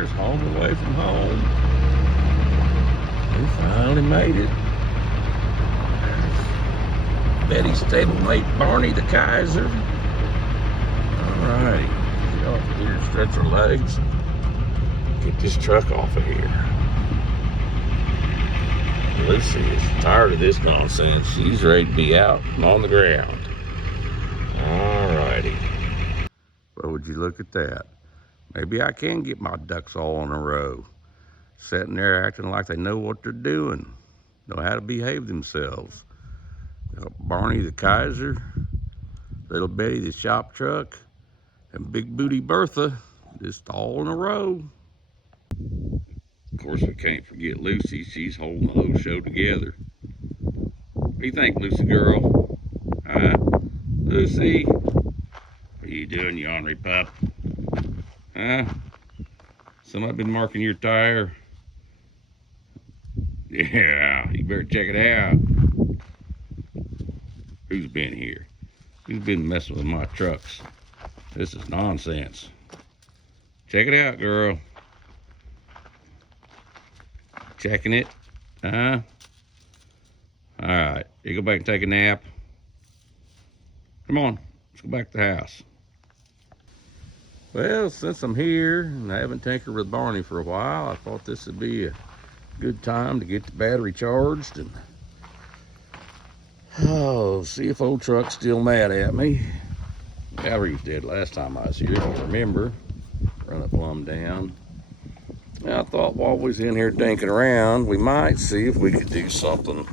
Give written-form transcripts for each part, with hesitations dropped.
There's home away from home. We finally made it. There's Betty's stablemate Barney the Kaiser. Alrighty, get off here, stretch our legs. Get this truck off of here. Lucy is tired of this nonsense. She's ready to be out and on the ground. Alrighty. Well, would you look at that? Maybe I can get my ducks all in a row. Sitting there acting like they know what they're doing, know how to behave themselves. Barney the Kaiser, little Betty the shop truck, and Big Booty Bertha, just all in a row. Of course, we can't forget Lucy. She's holding the whole show together. What do you think, Lucy girl? Huh? Lucy? What are you doing, you ornery pup? Huh? Somebody been marking your tire? Yeah, you better check it out. Who's been here? Who's been messing with my trucks? This is nonsense. Check it out, girl. Checking it? Huh? Alright, you go back and take a nap. Come on, let's go back to the house. Well, since I'm here and I haven't tinkered with Barney for a while, I thought this would be a good time to get the battery charged and see if old truck's still mad at me. Battery's dead last time I was here, if you remember. Run it plumb down. Now, I thought while we was in here dinking around, we might see if we could do something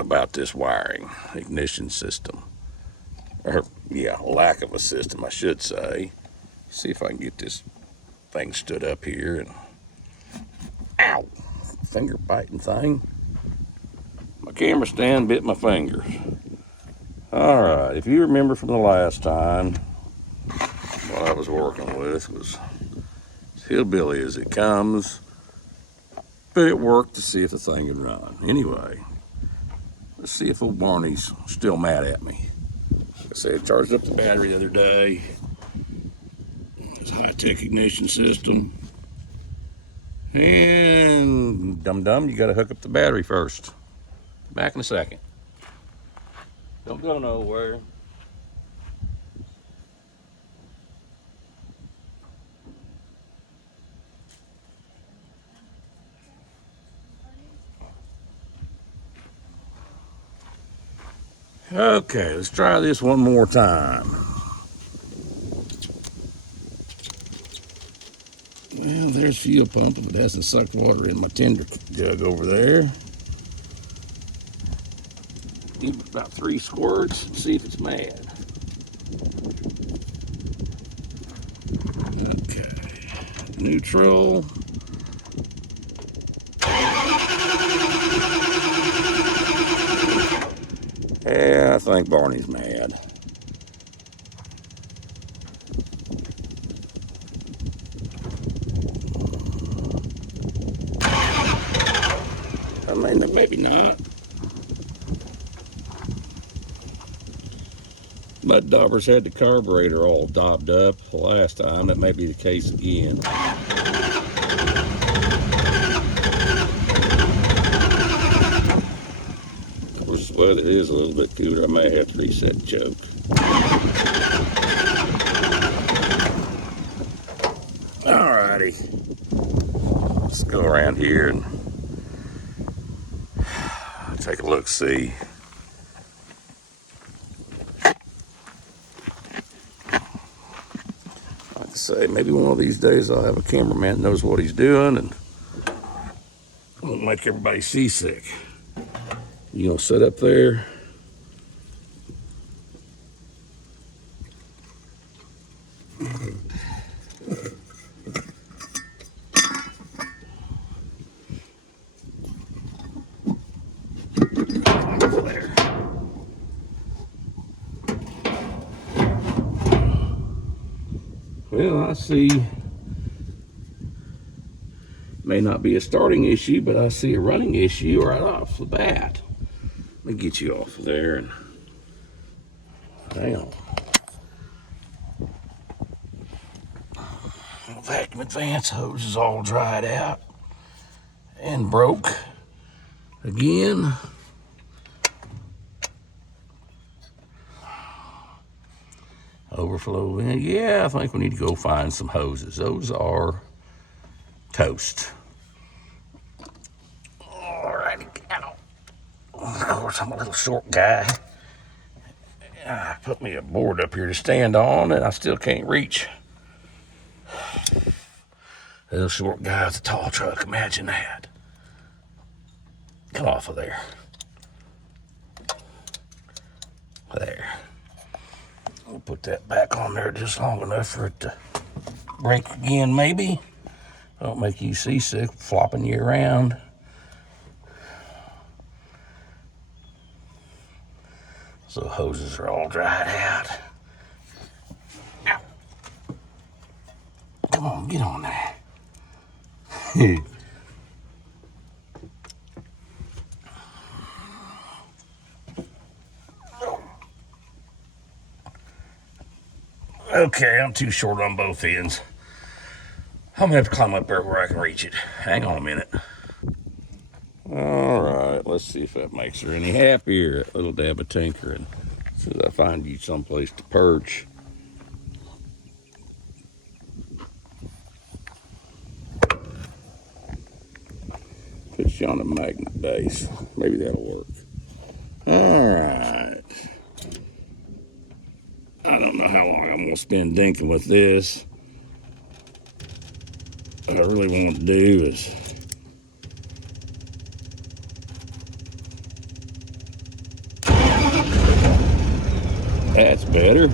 about this wiring, ignition system. Or, yeah, lack of a system, I should say. See if I can get this thing stood up here and, ow, finger biting thing. My camera stand bit my fingers. All right, if you remember from the last time, what I was working with was hillbilly as it comes, but it worked to see if the thing would run. Anyway, let's see if old Barney's still mad at me. Like I said, I charged up the battery the other day. It's a high-tech ignition system. And dum-dum, you gotta hook up the battery first. Back in a second. Don't go nowhere. Okay, let's try this one more time. Well, there's fuel pump, but it hasn't sucked water in my tender jug over there. Give it about 3 squirts and see if it's mad. Okay, neutral. Yeah, I think Barney's mad. I mean, maybe not. Mud daubers had the carburetor all daubed up last time. That may be the case again. Of course, the weather is a little bit cooler. I may have to reset the choke. Alrighty. Let's go around here and take a look, see. Like I say, maybe one of these days I'll have a cameraman that knows what he's doing and won't make everybody seasick. You gonna sit up there? Well, I see, may not be a starting issue, but I see a running issue right off the bat. Let me get you off of there and hang on. Vacuum advance hose is all dried out and broke again. Overflow in. Yeah, I think we need to go find some hoses. Those are toast. Alrighty, of course, I'm a little short guy. I put me a board up here to stand on, and I still can't reach. Little short guy with a tall truck, imagine that. Come off of there. There. We'll put that back on there just long enough for it to break again, maybe. Don't make you seasick, flopping you around. So hoses are all dried out. Ow. Come on, get on there. Okay, I'm too short on both ends. I'm gonna have to climb up there where I can reach it. Hang on a minute. All right, let's see if that makes her any happier, that little dab of tinkering. So I find you someplace to perch. Put you on a magnet base. Maybe that'll work. All right. I don't know how long I'm gonna spend dinking with this. What I really want to do is that's better.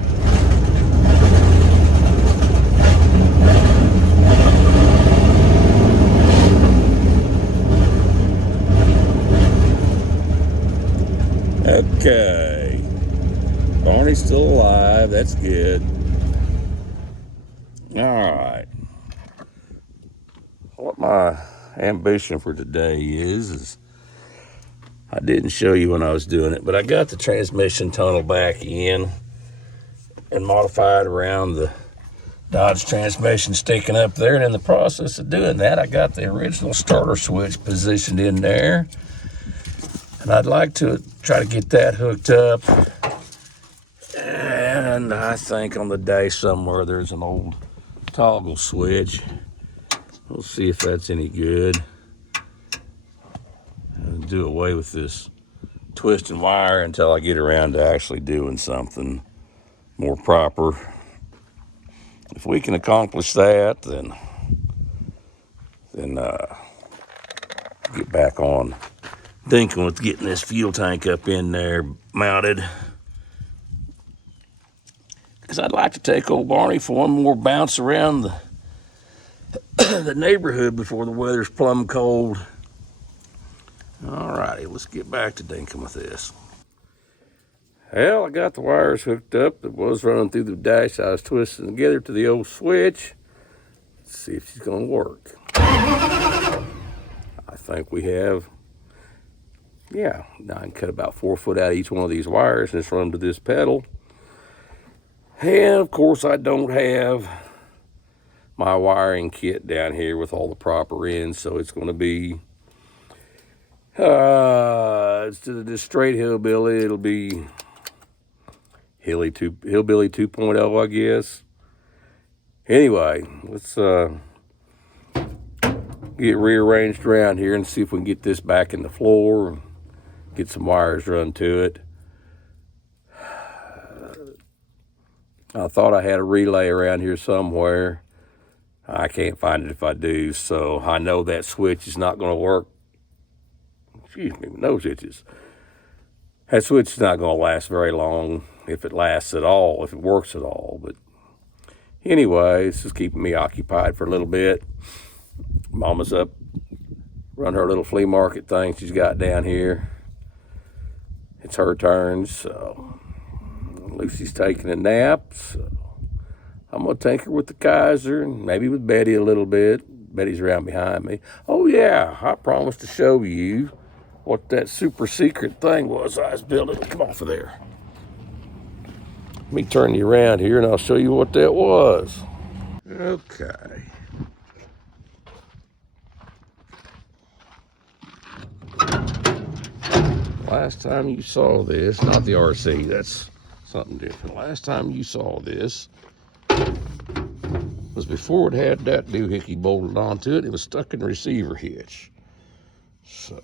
Okay. Barney's still alive. That's good. All right. What my ambition for today is I didn't show you when I was doing it, but I got the transmission tunnel back in and modified around the Dodge transmission sticking up there. And in the process of doing that, I got the original starter switch positioned in there. And I'd like to try to get that hooked up. And I think on the day somewhere there's an old toggle switch. We'll see if that's any good. I'll do away with this twisting wire until I get around to actually doing something more proper. If we can accomplish that, then get back on thinking with getting this fuel tank up in there mounted. Because I'd like to take old Barney for one more bounce around the neighborhood before the weather's plumb cold. All righty, let's get back to dinking with this. Well, I got the wires hooked up. It was running through the dash. I was twisting together to the old switch. Let's see if she's going to work. I think we have. Yeah, now I can cut about 4 foot out of each one of these wires and just run them to this pedal. And of course, I don't have my wiring kit down here with all the proper ends, so it's going to be instead of just straight hillbilly, it'll be hillbilly 2.0, I guess. Anyway, let's get rearranged around here and see if we can get this back in the floor and get some wires run to it. I thought I had a relay around here somewhere. I can't find it if I do, so I know that switch is not going to work. Excuse me, nose itches. That switch is not going to last very long, if it lasts at all, if it works at all. But anyway, it's just keeping me occupied for a little bit. Mama's up, run her little flea market thing she's got down here. It's her turn, so Lucy's taking a nap, so I'm going to tinker with the Kaiser and maybe with Betty a little bit. Betty's around behind me. Oh, yeah, I promised to show you what that super secret thing was I was building. Come off of there. Let me turn you around here and I'll show you what that was. Okay. Last time you saw this, not the RC, that's something different. Last time you saw this was before it had that doohickey bolted onto it. It was stuck in the receiver hitch. So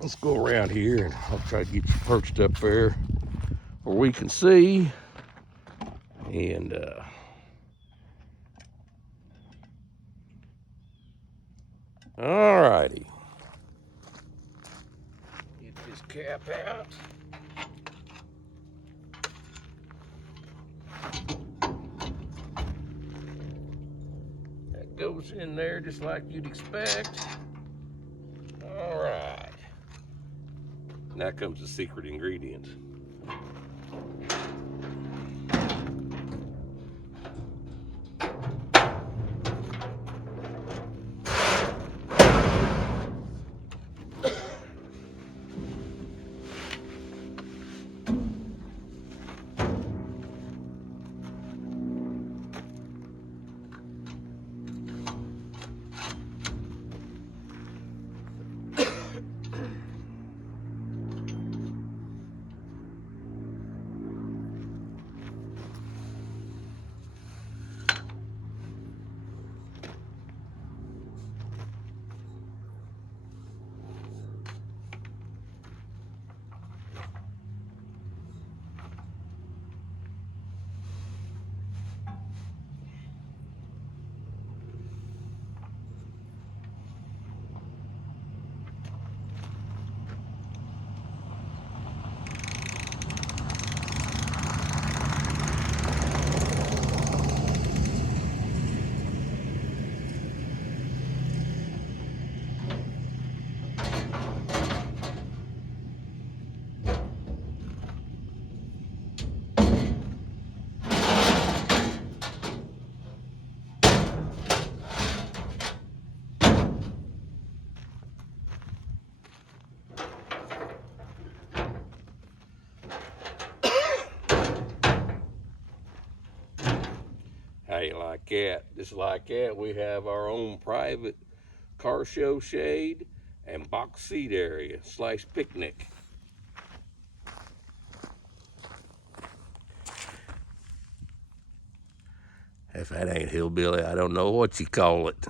let's go around here and I'll try to get you perched up there where we can see. And all righty. Get this cap out. That goes in there just like you'd expect. All right. Now comes the secret ingredient. How you like that? Just like that, we have our own private car show shade and box seat area / picnic. If that ain't hillbilly, I don't know what you call it.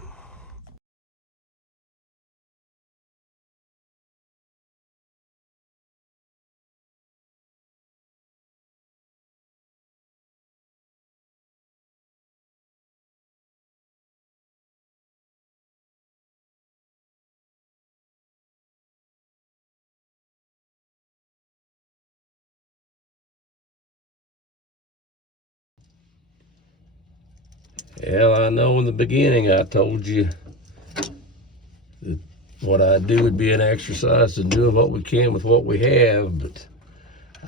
Well, I know in the beginning I told you that what I do would be an exercise in doing what we can with what we have, but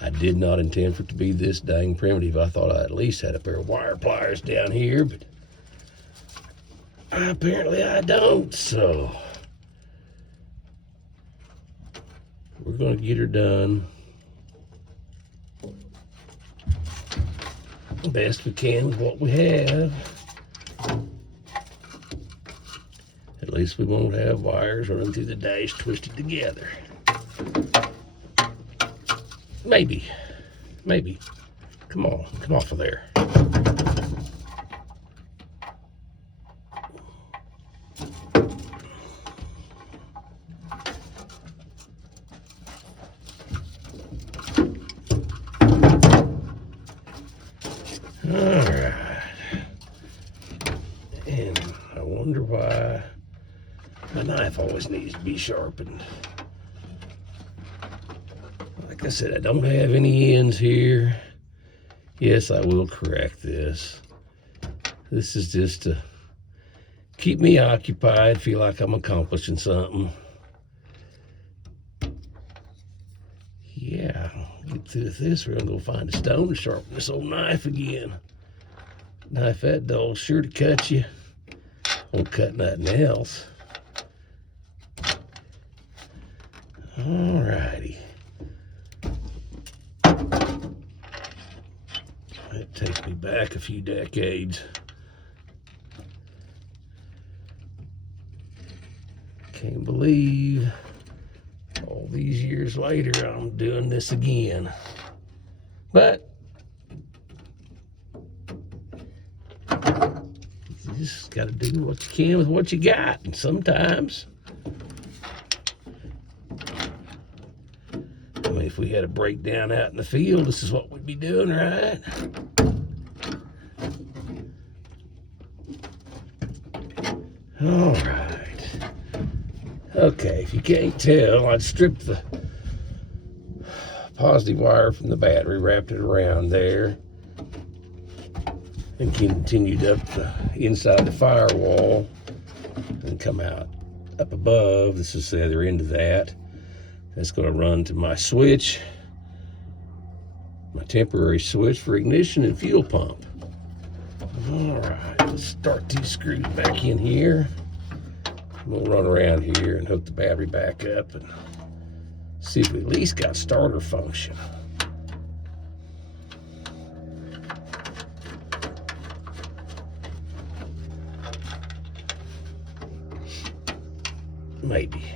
I did not intend for it to be this dang primitive. I thought I at least had a pair of wire pliers down here, but apparently I don't, so we're going to get her done the best we can with what we have. At least we won't have wires running through the dash twisted together. Maybe. Come on, come off of there. All right. And I wonder why my knife always needs to be sharpened. Like I said, I don't have any ends here. Yes, I will correct this. This is just to keep me occupied, feel like I'm accomplishing something. Yeah, get through this. We're gonna go find a stone to sharpen this old knife again. Knife that dull, sure to cut you. Won't cut nothing else. All righty. That takes me back a few decades. Can't believe all these years later I'm doing this again. But you just got to do what you can with what you got. And sometimes, I mean, if we had a breakdown out in the field, this is what we'd be doing, right? All right. Okay, if you can't tell, I'd stripped the positive wire from the battery, wrapped it around there, and continued up the inside the firewall and come out up above. This is the other end of that. That's going to run to my switch, my temporary switch for ignition and fuel pump. All right, let's start these screws back in here. We'll run around here and hook the battery back up and see if we at least got starter function. Maybe.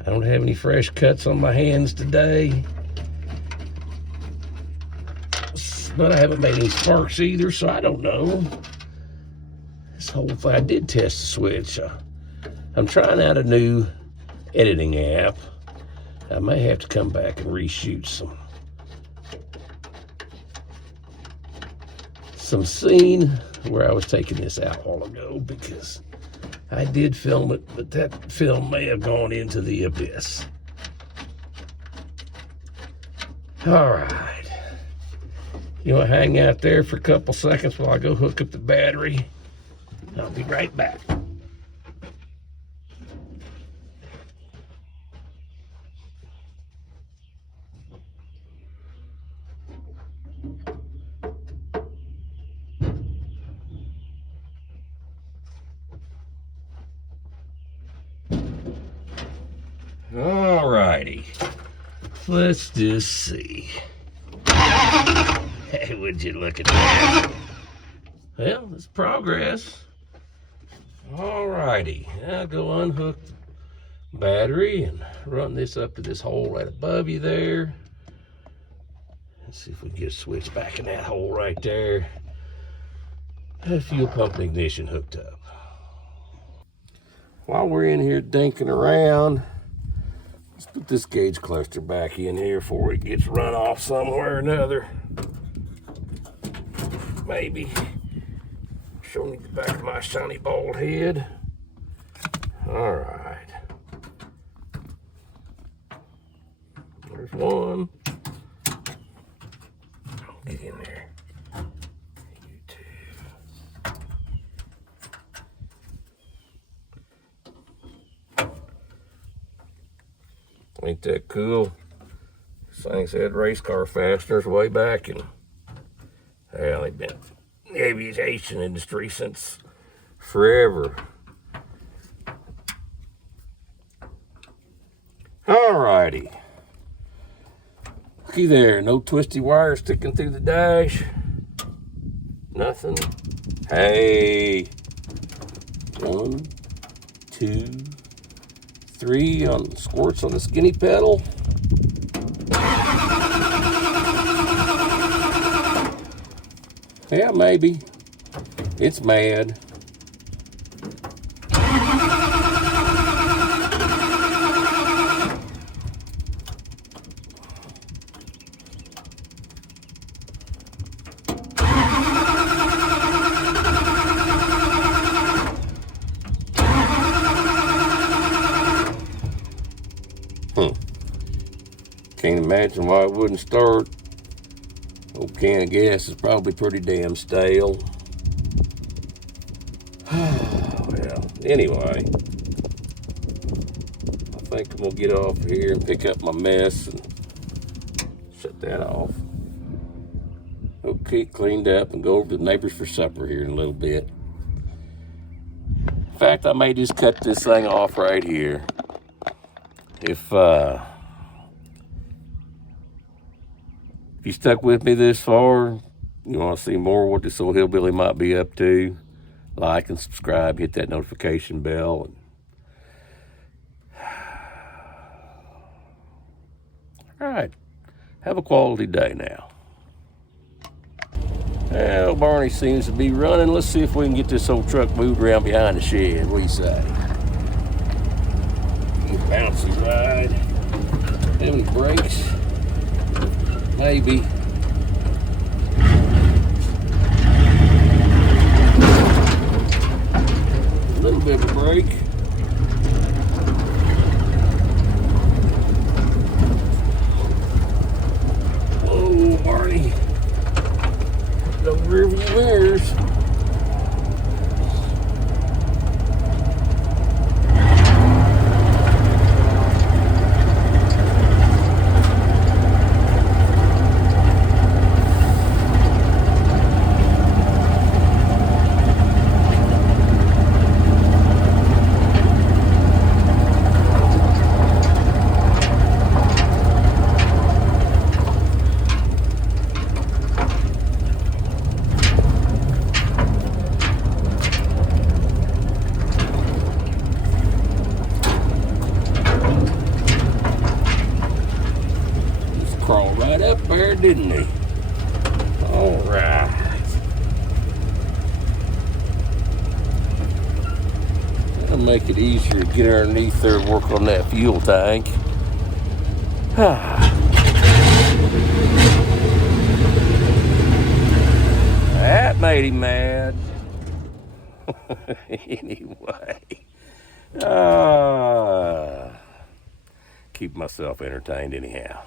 I don't have any fresh cuts on my hands today, but I haven't made any sparks either, so I don't know. This whole thing, I did test the switch. I'm trying out a new editing app. I may have to come back and reshoot some scene where I was taking this out a while ago, because I did film it, but that film may have gone into the abyss. All right. You want to hang out there for a couple seconds while I go hook up the battery? I'll be right back. All righty. Let's just see. Hey, would you look at that? Well, it's progress. All righty. Now go unhook the battery and run this up to this hole right above you there. Let's see if we can get a switch back in that hole right there. And fuel pump and ignition hooked up. While we're in here dinking around, let's put this gauge cluster back in here before it gets run off somewhere or another. Maybe. Show me the back of my shiny bald head. All right. There's one. Get in there. You two. Ain't that cool? These things had race car fasteners way back in, well, they've been in the aviation industry since forever. Alrighty. Looky there, no twisty wire sticking through the dash. Nothing. Hey. 1, 2, 3 on squirts on the skinny pedal. Yeah, maybe. It's mad. Can't imagine why it wouldn't start. Old can of gas is probably pretty damn stale. Well, anyway, I think I'm gonna get off here and pick up my mess and shut that off. Okay, cleaned up and go over to the neighbors for supper here in a little bit. In fact, I may just cut this thing off right here. If you stuck with me this far, you want to see more of what this old hillbilly might be up to, like and subscribe, hit that notification bell. And All right, have a quality day now. Well, Barney seems to be running. Let's see if we can get this old truck moved around behind the shed. What do you say? Bouncy ride. Have any brakes? Maybe. A little bit of a brake. Oh, Barney. No rearview mirrors. Crawled right up there, didn't he? All right. That'll make it easier to get underneath there and work on that fuel tank. That made him mad. Anyway. Keep myself entertained anyhow.